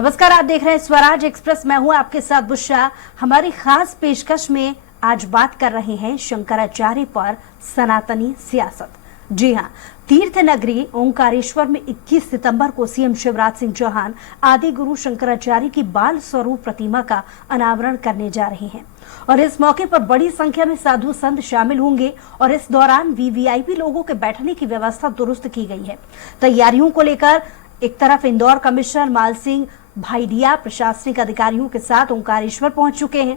नमस्कार, आप देख रहे हैं स्वराज एक्सप्रेस। मैं हूं आपके साथ बुशरा। हमारी खास पेशकश में आज बात कर रहे हैं शंकराचार्य पर सनातनी सियासत। जी हां, तीर्थ नगरी ओंकारेश्वर में 21 सितंबर को सीएम शिवराज सिंह चौहान आदि गुरु शंकराचार्य की बाल स्वरूप प्रतिमा का अनावरण करने जा रहे हैं और इस मौके पर बड़ी संख्या में साधु संत शामिल होंगे और इस दौरान वीवीआईपी लोगों के बैठने की व्यवस्था दुरुस्त की गई है। तैयारियों को लेकर एक तरफ इंदौर कमिश्नर माल सिंह भाईडिया प्रशासनिक अधिकारियों के साथ ओंकारेश्वर पहुंच चुके हैं।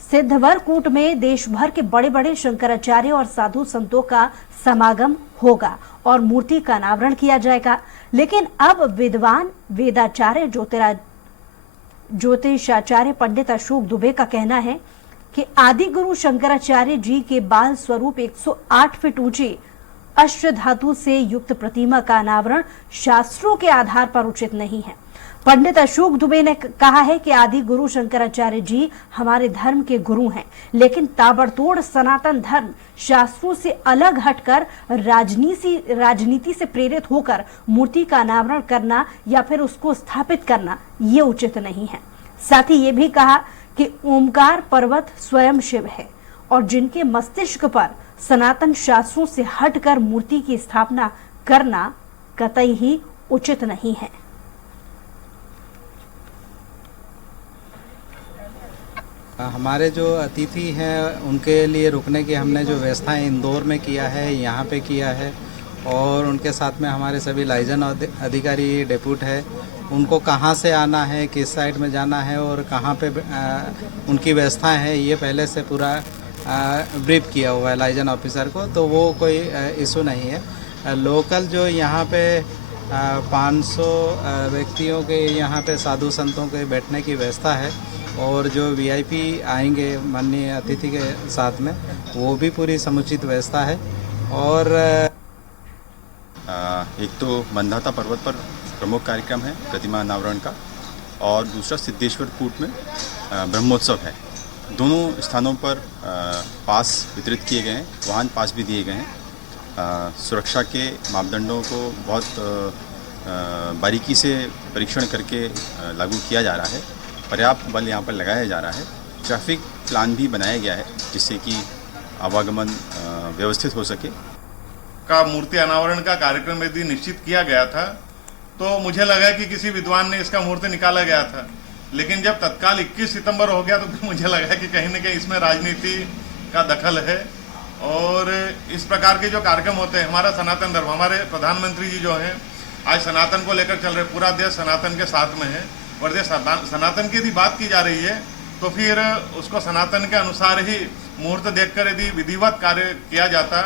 सिद्धवरकूट में देश भर के बड़े बड़े शंकराचार्य और साधु संतों का समागम होगा और मूर्ति का अनावरण किया जाएगा। लेकिन अब विद्वान वेदाचार्य ज्योतिषाचार्य पंडित अशोक दुबे का कहना है कि आदि गुरु शंकराचार्य जी के बाल स्वरूप 108 फीट ऊंचे अष्ट धातु से युक्त प्रतिमा का अनावरण शास्त्रों के आधार पर उचित नहीं है। पंडित अशोक दुबे ने कहा है कि आदि गुरु शंकराचार्य जी हमारे धर्म के गुरु हैं, लेकिन ताबड़तोड़ सनातन धर्म शास्त्रों से अलग हटकर राजनीति से प्रेरित होकर मूर्ति का अनावरण करना या फिर उसको स्थापित करना ये उचित नहीं है। साथ ही ये भी कहा कि ओमकार पर्वत स्वयं शिव है और जिनके मस्तिष्क पर सनातन शास्त्रों से हटकर मूर्ति की स्थापना करना कतई ही उचित नहीं है। हमारे जो अतिथि हैं उनके लिए रुकने की हमने जो व्यवस्थाएं इंदौर में किया है, यहाँ पे किया है और उनके साथ में हमारे सभी लाइजन अधिकारी डेप्यूट है। उनको कहाँ से आना है, किस साइड में जाना है और कहाँ पे उनकी व्यवस्थाएं हैं, ये पहले से पूरा ब्रीफ किया हुआ है लाइजन ऑफिसर को, तो वो कोई इशू नहीं है। लोकल जो यहाँ पे 500 व्यक्तियों के यहाँ पे साधु संतों के बैठने की व्यवस्था है और जो वीआईपी आएंगे माननीय अतिथि के साथ में, वो भी पूरी समुचित व्यवस्था है। और एक तो मंदाता पर्वत पर प्रमुख कार्यक्रम है प्रतिमा अनावरण का और दूसरा सिद्धेश्वर कूट में ब्रह्मोत्सव है। दोनों स्थानों पर पास वितरित किए गए हैं, वाहन पास भी दिए गए हैं। सुरक्षा के मापदंडों को बहुत बारीकी से परीक्षण करके लागू किया जा रहा है। पर्याप्त बल यहाँ पर लगाया जा रहा है। ट्रैफिक प्लान भी बनाया गया है जिससे कि आवागमन व्यवस्थित हो सके। का मूर्ति अनावरण का कार्यक्रम यदि निश्चित किया गया था तो मुझे लगा कि किसी विद्वान ने इसका मूर्ति निकाला गया था, लेकिन जब तत्काल 21 सितंबर हो गया तो फिर मुझे लगा कि कहीं न कहीं इसमें राजनीति का दखल है। और इस प्रकार के जो कार्यक्रम होते हैं, हमारा सनातन धर्म, हमारे प्रधानमंत्री जी जो हैं आज सनातन को लेकर चल रहे, पूरा देश सनातन के साथ में है और देश सनातन की यदि बात की जा रही है तो फिर उसको सनातन के अनुसार ही मुहूर्त देखकर यदि विधिवत कार्य किया जाता।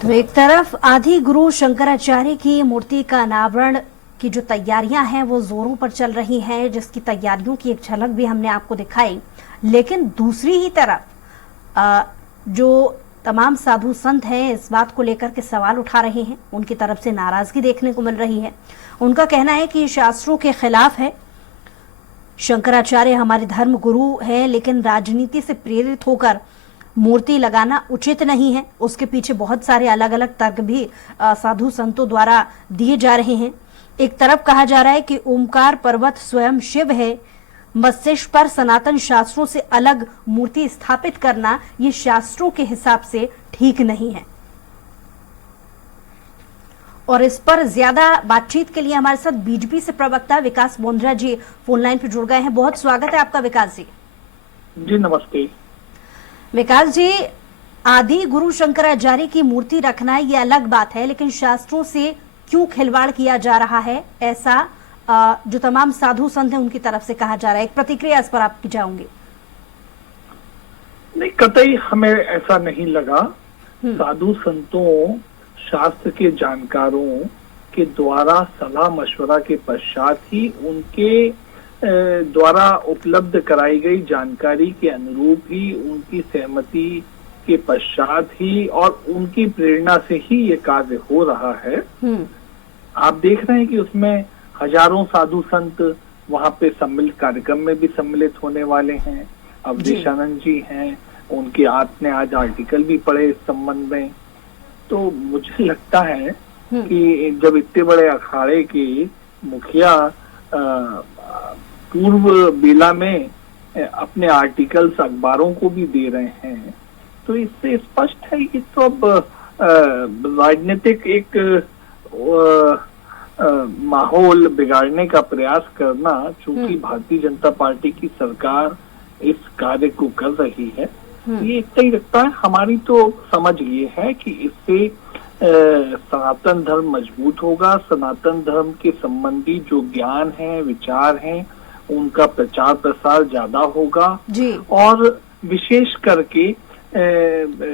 तो एक तरफ आदि गुरु शंकराचार्य की मूर्ति का अनावरण की जो तैयारियां हैं वो जोरों पर चल रही हैं, जिसकी तैयारियों की एक झलक भी हमने आपको दिखाई। लेकिन दूसरी ही तरफ जो तमाम साधु संत हैं इस बात को लेकर के सवाल उठा रहे हैं, उनकी तरफ से नाराजगी देखने को मिल रही है। उनका कहना है कि शास्त्रों के खिलाफ है। शंकराचार्य हमारे धर्म गुरु हैं, लेकिन राजनीति से प्रेरित होकर मूर्ति लगाना उचित नहीं है। उसके पीछे बहुत सारे अलग अलग तर्क भी साधु संतों द्वारा दिए जा रहे हैं। एक तरफ कहा जा रहा है कि ओमकार पर्वत स्वयं शिव है, मस्तिष्क पर सनातन शास्त्रों से अलग मूर्ति स्थापित करना ये शास्त्रों के हिसाब से ठीक नहीं है। और इस पर ज्यादा बातचीत के लिए हमारे साथ बीजेपी से प्रवक्ता विकास बोंद्रा जी फोन लाइन पर जुड़ गए हैं। बहुत स्वागत है आपका विकास जी। जी नमस्ते। विकास जी, आदि गुरु शंकराचार्य की मूर्ति रखना ये अलग बात है, लेकिन शास्त्रों से क्यों खिलवाड़ किया जा रहा है, ऐसा जो तमाम साधु संत हैं उनकी तरफ से कहा जा रहा है। एक प्रतिक्रिया इस पर आपकी चाहूंगी। नहीं, कतई हमें ऐसा नहीं लगा। साधु संतों, शास्त्र के जानकारों के द्वारा सलाह मशवरा के पश्चात ही उनके द्वारा उपलब्ध कराई गई जानकारी के अनुरूप ही, उनकी सहमति के पश्चात ही और उनकी प्रेरणा से ही ये कार्य हो रहा है। आप देख रहे हैं कि उसमें हजारों साधु संत वहां पे सम्मिलित कार्यक्रम में भी सम्मिलित होने वाले हैं। अवधेशानंद जी हैं, उनके आपने आज आर्टिकल भी पढ़े इस संबंध में। तो मुझे लगता है कि जब इतने बड़े अखाड़े के मुखिया पूर्व बेला में अपने आर्टिकल्स अखबारों को भी दे रहे हैं, तो इससे स्पष्ट है कि तो अब राजनीतिक एक माहौल बिगाड़ने का प्रयास करना, चूंकि भारतीय जनता पार्टी की सरकार इस कार्य को कर रही है, ये इतना ही लगता है। हमारी तो समझ ये है कि इससे सनातन धर्म मजबूत होगा, सनातन धर्म के संबंधी जो ज्ञान है, विचार हैं, उनका प्रचार प्रसार ज्यादा होगा जी। और विशेष करके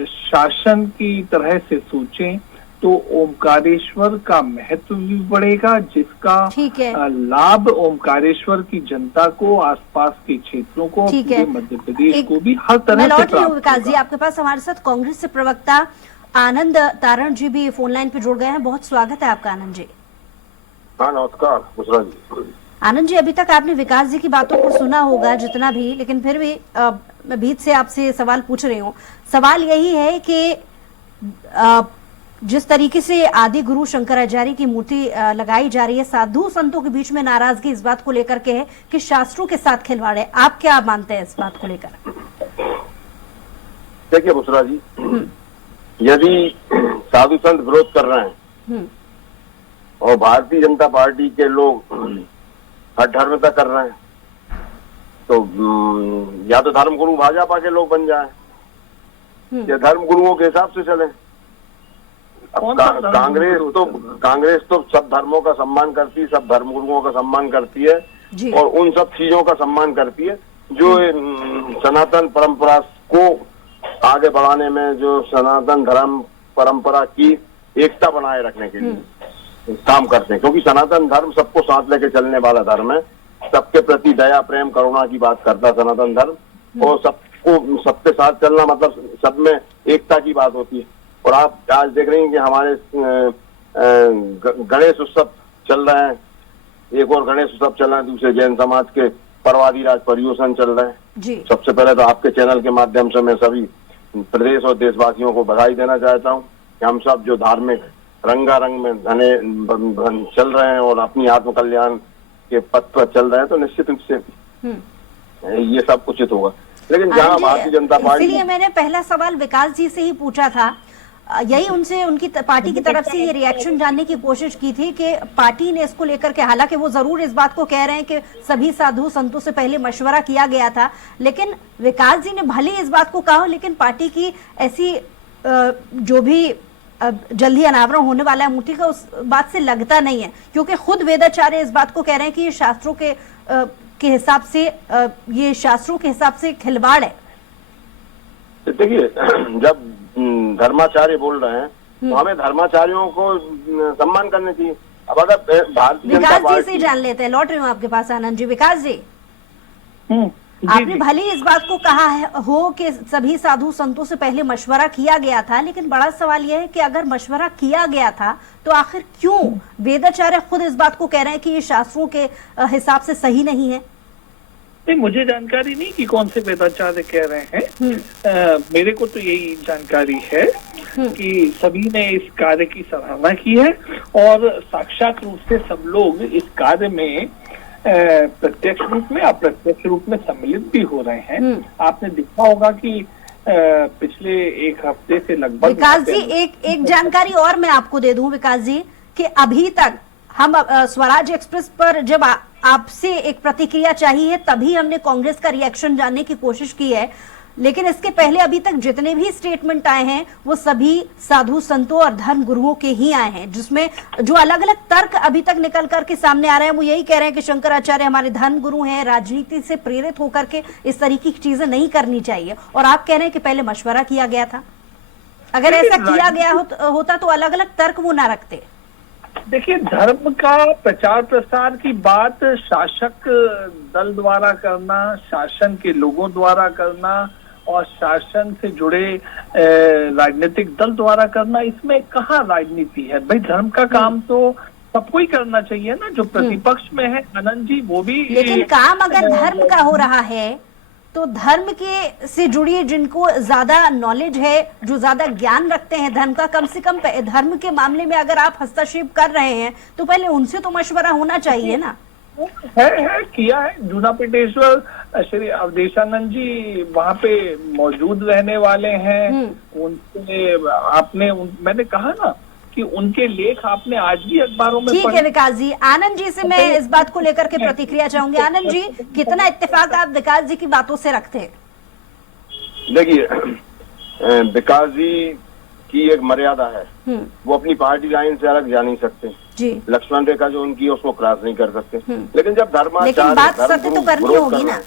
शासन की तरह से सोचें तो ओमकारेश्वर का महत्व भी बढ़ेगा, जिसका ठीक है। लाभ ओमकारेश्वर की जनता को, आसपास के क्षेत्रों को, ठीक है। मध्य प्रदेश को भी हर तरह मैं से लौट रही हूँ प्राप्त विकास जी होगा। आपके पास। हमारे साथ कांग्रेस से प्रवक्ता आनंद तारण जी भी फोन लाइन पे जुड़ गए हैं। बहुत स्वागत है आपका आनंद जी। हाँ नमस्कार बुशरा जी। आनंद जी, अभी तक आपने विकास जी की बातों को सुना होगा जितना भी, लेकिन फिर भी मैं बीच से आपसे सवाल पूछ रही हूँ। सवाल यही है कि जिस तरीके से आदि गुरु शंकराचार्य की मूर्ति लगाई जा रही है, साधु संतों के बीच में नाराजगी इस बात को लेकर के है कि शास्त्रों के साथ खिलवाड़ है। आप क्या मानते हैं इस बात को लेकर? देखिए बुशरा जी, यदि साधु संत विरोध कर रहे हैं और भारतीय जनता पार्टी के लोग हर धर्मता कर रहे हैं, तो या तो धर्म गुरु भाजपा के लोग बन जाए या धर्म गुरुओं के हिसाब से चले। कांग्रेस तो सब धर्मों का सम्मान करती है, सब धर्म गुरुओं का सम्मान करती है जी। और उन सब चीजों का सम्मान करती है जो सनातन परंपरा को आगे बढ़ाने में, जो सनातन धर्म परंपरा की एकता बनाए रखने के लिए काम करते हैं। क्योंकि सनातन धर्म सबको साथ लेके चलने वाला धर्म है, सबके प्रति दया प्रेम करुणा की बात करता है सनातन धर्म, और सबको सबके साथ चलना मतलब सब में एकता की बात होती है। और आप आज देख रहे हैं कि हमारे गणेश उत्सव चल रहे हैं, एक और गणेश उत्सव चल रहा है, दूसरे जैन समाज के परवादी राज पर्यूषण चल रहे हैं जी। सबसे पहले तो आपके चैनल के माध्यम से मैं सभी प्रदेश और देशवासियों को बधाई देना चाहता हूँ कि हम सब जो धार्मिक रंगारंग में घने चल रहे हैं और अपनी आत्म कल्याण के पथ पर चल रहे हैं, तो निश्चित रूप से ये सब उचित होगा। लेकिन जहाँ भारतीय जनता पार्टी, इसीलिए मैंने पहला सवाल विकास जी से ही पूछा था, यही उनसे उनकी पार्टी की तरफ से ये रिएक्शन जानने की कोशिश की थी कि पार्टी ने इसको लेकर के, हालांकि वो जरूर इस बात को कह रहे हैं कि सभी साधु संतों से पहले मशवरा किया गया था, लेकिन विकास जी ने भले इस बात को कहा, लेकिन पार्टी की ऐसी जो भी जल्दी अनावरण होने वाला है मूर्ति का, उस बात से लगता नहीं है, क्योंकि खुद वेदाचार्य इस बात को कह रहे हैं कि ये शास्त्रों के हिसाब से, ये शास्त्रों के हिसाब से खिलवाड़ है। देखिए जब धर्माचार्य बोल रहे हैं तो हमें धर्माचार्यों को सम्मान करने चाहिए। अब अगर भारतीय जनता विकास जी पार्टी, से जान लेते हैं, लौट रही हूँ आपके पास आनंद जी। विकास जी, जी, आपने जी। भले इस बात को कहा है हो कि सभी साधु संतों से पहले मशवरा किया गया था, लेकिन बड़ा सवाल यह है कि अगर मशवरा किया गया था तो आखिर क्यों वेदाचार्य खुद इस बात को कह रहे हैं कि ये शास्त्रों के हिसाब से सही नहीं है? नहीं, मुझे जानकारी नहीं कि कौन से वेदाचार्य कह रहे हैं। मेरे को तो यही जानकारी है कि सभी ने इस कार्य की सराहना की है और साक्षात रूप से सब लोग इस कार्य में प्रत्यक्ष रूप में, अप्रत्यक्ष रूप में सम्मिलित भी हो रहे हैं। आपने देखा होगा कि पिछले एक हफ्ते से लगभग, विकास जी एक जानकारी और मैं आपको दे दूं विकास जी, कि अभी तक हम स्वराज एक्सप्रेस पर जब आपसे एक प्रतिक्रिया चाहिए तभी हमने कांग्रेस का रिएक्शन जानने की कोशिश की है, लेकिन इसके पहले अभी तक जितने भी स्टेटमेंट आए हैं वो सभी साधु संतों और धर्म गुरुओं के ही आए हैं, जिसमें जो अलग अलग तर्क अभी तक निकल करके सामने आ रहे हैं वो यही कह रहे हैं कि शंकराचार्य हमारे धर्म गुरु हैं, राजनीति से प्रेरित होकर के इस तरीके की चीजें नहीं करनी चाहिए, और आप कह रहे हैं कि पहले मशवरा किया गया था। अगर ऐसा किया गया होता तो अलग अलग तर्क वो ना रखते। देखिए, धर्म का प्रचार प्रसार की बात शासक दल द्वारा करना, शासन के लोगों द्वारा करना और शासन से जुड़े राजनीतिक दल द्वारा करना, इसमें कहाँ राजनीति है? भाई धर्म का काम तो सबको ही करना चाहिए ना, जो प्रतिपक्ष में है आनंद जी वो भी। लेकिन काम अगर धर्म का हो रहा है तो धर्म के से जुड़ी जिनको ज्यादा नॉलेज है, जो ज्यादा ज्ञान रखते हैं धर्म का, कम से कम धर्म के मामले में अगर आप हस्तक्षेप कर रहे हैं तो पहले उनसे तो मशवरा होना चाहिए ना। है किया है। जूनापिटेश्वर श्री अवधेशानंद जी वहाँ पे मौजूद रहने वाले हैं। उनसे मैंने कहा ना कि उनके लेख आपने आज भी अखबारों में ठीक है विकास जी। आनंद जी से मैं इस बात को लेकर के प्रतिक्रिया चाहूंगी। आनंद जी, कितना इत्तेफाक आप विकास जी की बातों से रखते हैं? देखिए, विकास जी की एक मर्यादा है, वो अपनी पार्टी लाइन से अलग जा नहीं सकते जी। लक्ष्मण रेखा जो उनकी है उसको क्रॉस नहीं कर सकते। लेकिन जब धर्माचार्य, बात सत्य तो करनी होगी ना।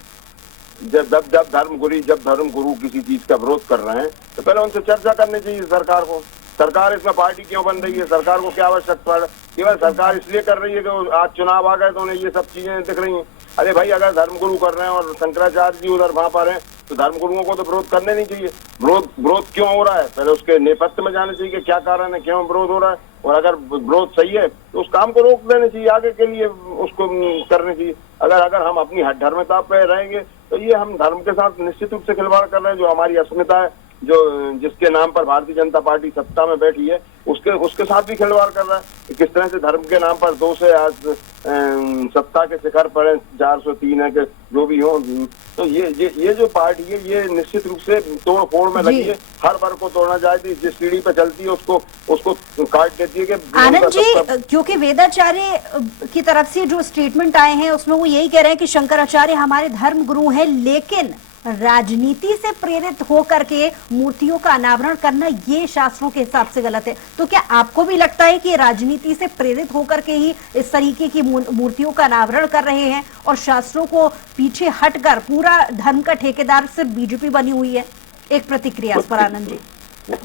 जब धर्म गुरु किसी चीज का विरोध कर रहे हैं तो पहले उनसे चर्चा करनी चाहिए सरकार को। सरकार इसमें पार्टी क्यों बन रही है, सरकार को क्या आवश्यकता है? केवल सरकार इसलिए कर रही है कि आज चुनाव आ गए तो उन्हें ये सब चीजें दिख रही हैं। अरे भाई, अगर धर्मगुरु कर रहे हैं और शंकराचार्य जी उधर वहां पर हैं तो धर्मगुरुओं को तो विरोध करने नहीं चाहिए। विरोध क्यों हो रहा है, पहले उसके नेपथ्य में जाना चाहिए कि क्या कारण है, क्यों विरोध हो रहा है, और अगर विरोध सही है तो उस काम को रोक देना चाहिए, आगे के लिए उसको करने चाहिए। अगर हम अपनी धर्मता पे रहेंगे तो ये हम धर्म के साथ निश्चित रूप से खिलवाड़ कर रहे हैं। जो हमारी अस्मिता है, जो जिसके नाम पर भारतीय जनता पार्टी सत्ता में बैठी है, उसके साथ भी खिलवाड़ कर रहा है। किस तरह से धर्म के नाम पर 2 से आज सत्ता के शिखर पर है, 403 है कि जो भी हो, तो ये जो पार्टी है ये निश्चित रूप से तोड़ फोड़ में लगी है। हर वर्ग को तोड़ना चाहती है, जिस सीढ़ी पे चलती है उसको काट देती है। कि आनंद जी, क्योंकि वेदाचार्य की तरफ से जो स्टेटमेंट आए हैं उसमें वो यही कह रहे हैं कि शंकराचार्य हमारे धर्म गुरु हैं, लेकिन राजनीति से प्रेरित होकर के मूर्तियों का अनावरण करना ये शास्त्रों के हिसाब से गलत है। तो क्या आपको भी लगता है कि राजनीति से प्रेरित होकर के ही इस तरीके की मूर्तियों का अनावरण कर रहे हैं और शास्त्रों को पीछे हटकर पूरा धर्म का ठेकेदार सिर्फ बीजेपी बनी हुई है? एक प्रतिक्रिया इस पर आनंद जी।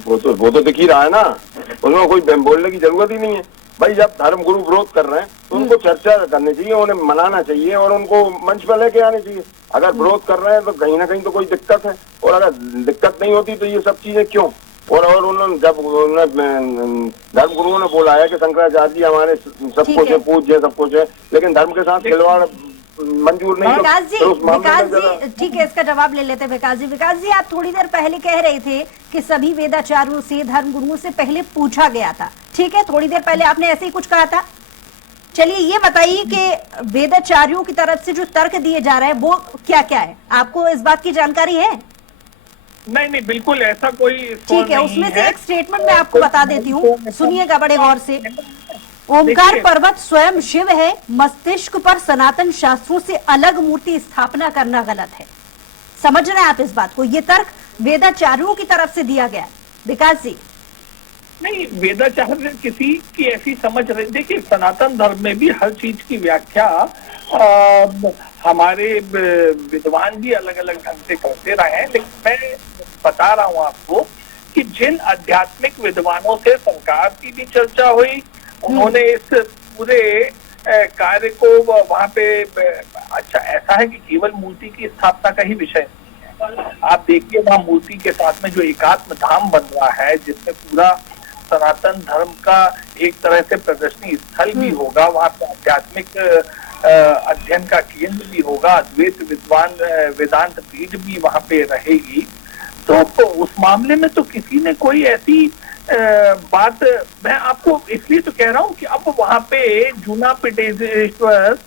वो तो दिख ही रहा है ना, उन्हें कोई बोलने की जरूरत ही नहीं है। भाई, जब धर्म गुरु विरोध कर रहे हैं तो उनको चर्चा करनी चाहिए, उन्हें मनाना चाहिए और उनको मंच पर लेके आनी चाहिए। अगर विरोध कर रहे हैं तो कहीं ना कहीं तो कोई दिक्कत है, और अगर दिक्कत नहीं होती तो ये सब चीजें क्यों? और उन्होंने जब धर्म गुरुओं ने बोला है कि शंकराचार्य जी हमारे सब कुछ है, पूज्य सब कुछ है, लेकिन धर्म के साथ खिलवाड़ मंजूर नहीं। विकास जी, ठीक है, इसका जवाब ले लेते हैं। विकास जी, आप थोड़ी देर पहले कह रहे थे कि सभी वेदाचार्यों से, धर्म गुरुओं से पहले पूछा गया था। ठीक है, थोड़ी देर पहले आपने ऐसे ही कुछ कहा था। चलिए ये बताइए कि वेदाचार्यों की तरफ से जो तर्क दिए जा रहे हैं वो क्या क्या है, आपको इस बात की जानकारी है? नहीं, बिल्कुल ऐसा कोई ठीक है, उसमें से एक स्टेटमेंट मैं आपको बता देती हूँ, सुनिएगा बड़े गौर से। ओमकार पर्वत स्वयं शिव है, मस्तिष्क पर सनातन शास्त्रों से अलग मूर्ति स्थापना करना गलत है। समझ रहे हैं आप इस बात को? ये तर्क वेदाचार्यों की तरफ से दिया गया। विकास जी, नहीं, वेदाचार्य किसी की ऐसी समझ रहे। देखिए, सनातन धर्म में भी हर चीज की व्याख्या हमारे विद्वान भी अलग अलग ढंग से करते रहे हैं। लेकिन मैं बता रहा हूँ आपको कि जिन आध्यात्मिक विद्वानों से सरकार की भी चर्चा हुई, उन्होंने इस पूरे कार्य को वहां पे, अच्छा ऐसा है कि केवल मूर्ति की स्थापना का ही विषय नहीं है। आप देखिए, वहां मूर्ति के साथ में जो एकात्म धाम बन रहा है, जिसमें पूरा सनातन धर्म का एक तरह से प्रदर्शनी स्थल भी होगा, वहां पे आध्यात्मिक अध्ययन का केंद्र भी होगा, अद्वैत विद्वान वेदांत पीठ भी वहां पे रहेगी। तो उस मामले में तो किसी ने कोई ऐसी बात, मैं आपको इसलिए तो कह रहा हूँ कि अब वहां पे जूनापिटेश्वर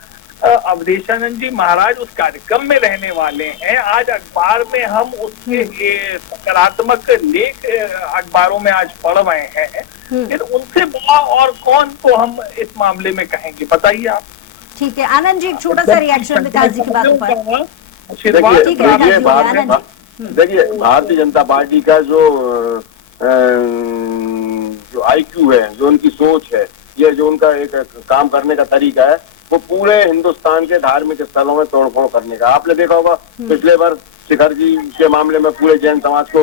अवधेशानंद जी महाराज उस कार्यक्रम में रहने वाले हैं। आज अखबार में हम उसके सकारात्मक लेख अखबारों में आज पढ़ रहे हैं, फिर उनसे बड़ा और कौन को हम इस मामले में कहेंगे, बताइए आप। ठीक है आनंद जी, एक छोटा सा रिएक्शन विकास जी की बातों पर। देखिए, भारतीय जनता पार्टी का जो IQ है, जो उनकी सोच है, ये जो उनका एक काम करने का तरीका है, वो पूरे हिंदुस्तान के धार्मिक स्थलों में तोड़फोड़ करने का। आपने देखा होगा पिछले बार शिखर जी के मामले में पूरे जैन समाज को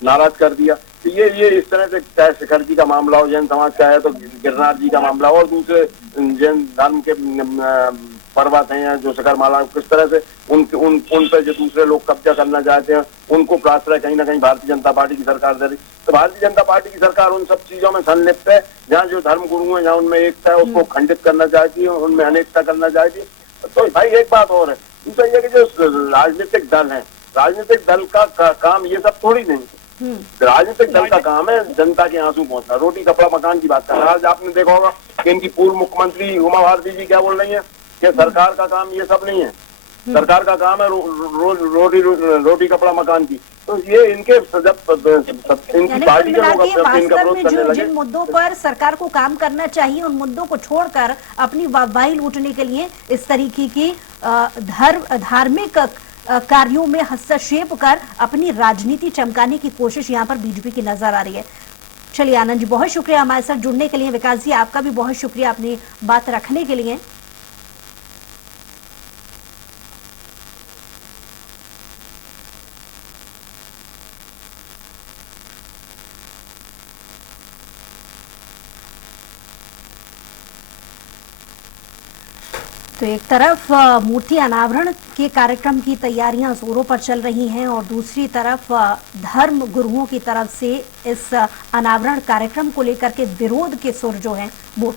नाराज कर दिया। तो ये इस तरह से, चाहे शिखर जी का मामला हो, जैन समाज का है तो गिरनार जी का मामला हो, और दूसरे जैन धर्म के पर्वत हैं जो शिखरमाला, किस तरह से उन पर जो दूसरे लोग कब्जा करना चाहते हैं उनको प्राश्रय कहीं ना कहीं भारतीय जनता पार्टी की सरकार दे रही। तो भारतीय जनता पार्टी की सरकार उन सब चीजों में संलिप्त है, जहाँ जो धर्म गुरु है, जहाँ उनमें एकता है उसको खंडित करना चाहती है, उनमें अनेकता करना चाहती है। तो भाई एक बात और है, दूसरा ये कि जो राजनीतिक दल है, राजनीतिक दल का काम ये सब थोड़ी नहीं। राजनीतिक दल का काम है जनता के आंसू पहुंचना, रोटी कपड़ा मकान की बात करना। आज आपने देखा होगा कि इनकी पूर्व मुख्यमंत्री उमा भारती जी क्या बोल रही है कि सरकार का काम ये सब नहीं है, सरकार का काम है रोटी कपड़ा मकान की। तो ये इनके इनकी पार्टी के लोग इनका विरोध करने लगे। जिन मुद्दों पर सरकार को काम करना चाहिए उन मुद्दों को छोड़कर अपनी वाहवाही लूटने के लिए इस तरीके की धार्मिक कार्यों में हस्तक्षेप कर अपनी राजनीति चमकाने की कोशिश यहाँ पर बीजेपी की नजर आ रही है। चलिए आनंद जी, बहुत शुक्रिया हमारे साथ जुड़ने के लिए। विकास जी, आपका भी बहुत शुक्रिया अपनी बात रखने के लिए। तो एक तरफ मूर्ति अनावरण के कार्यक्रम की तैयारियां जोरों पर चल रही हैं और दूसरी तरफ धर्म गुरुओं की तरफ से इस अनावरण कार्यक्रम को लेकर के विरोध के सुर जो हैं वो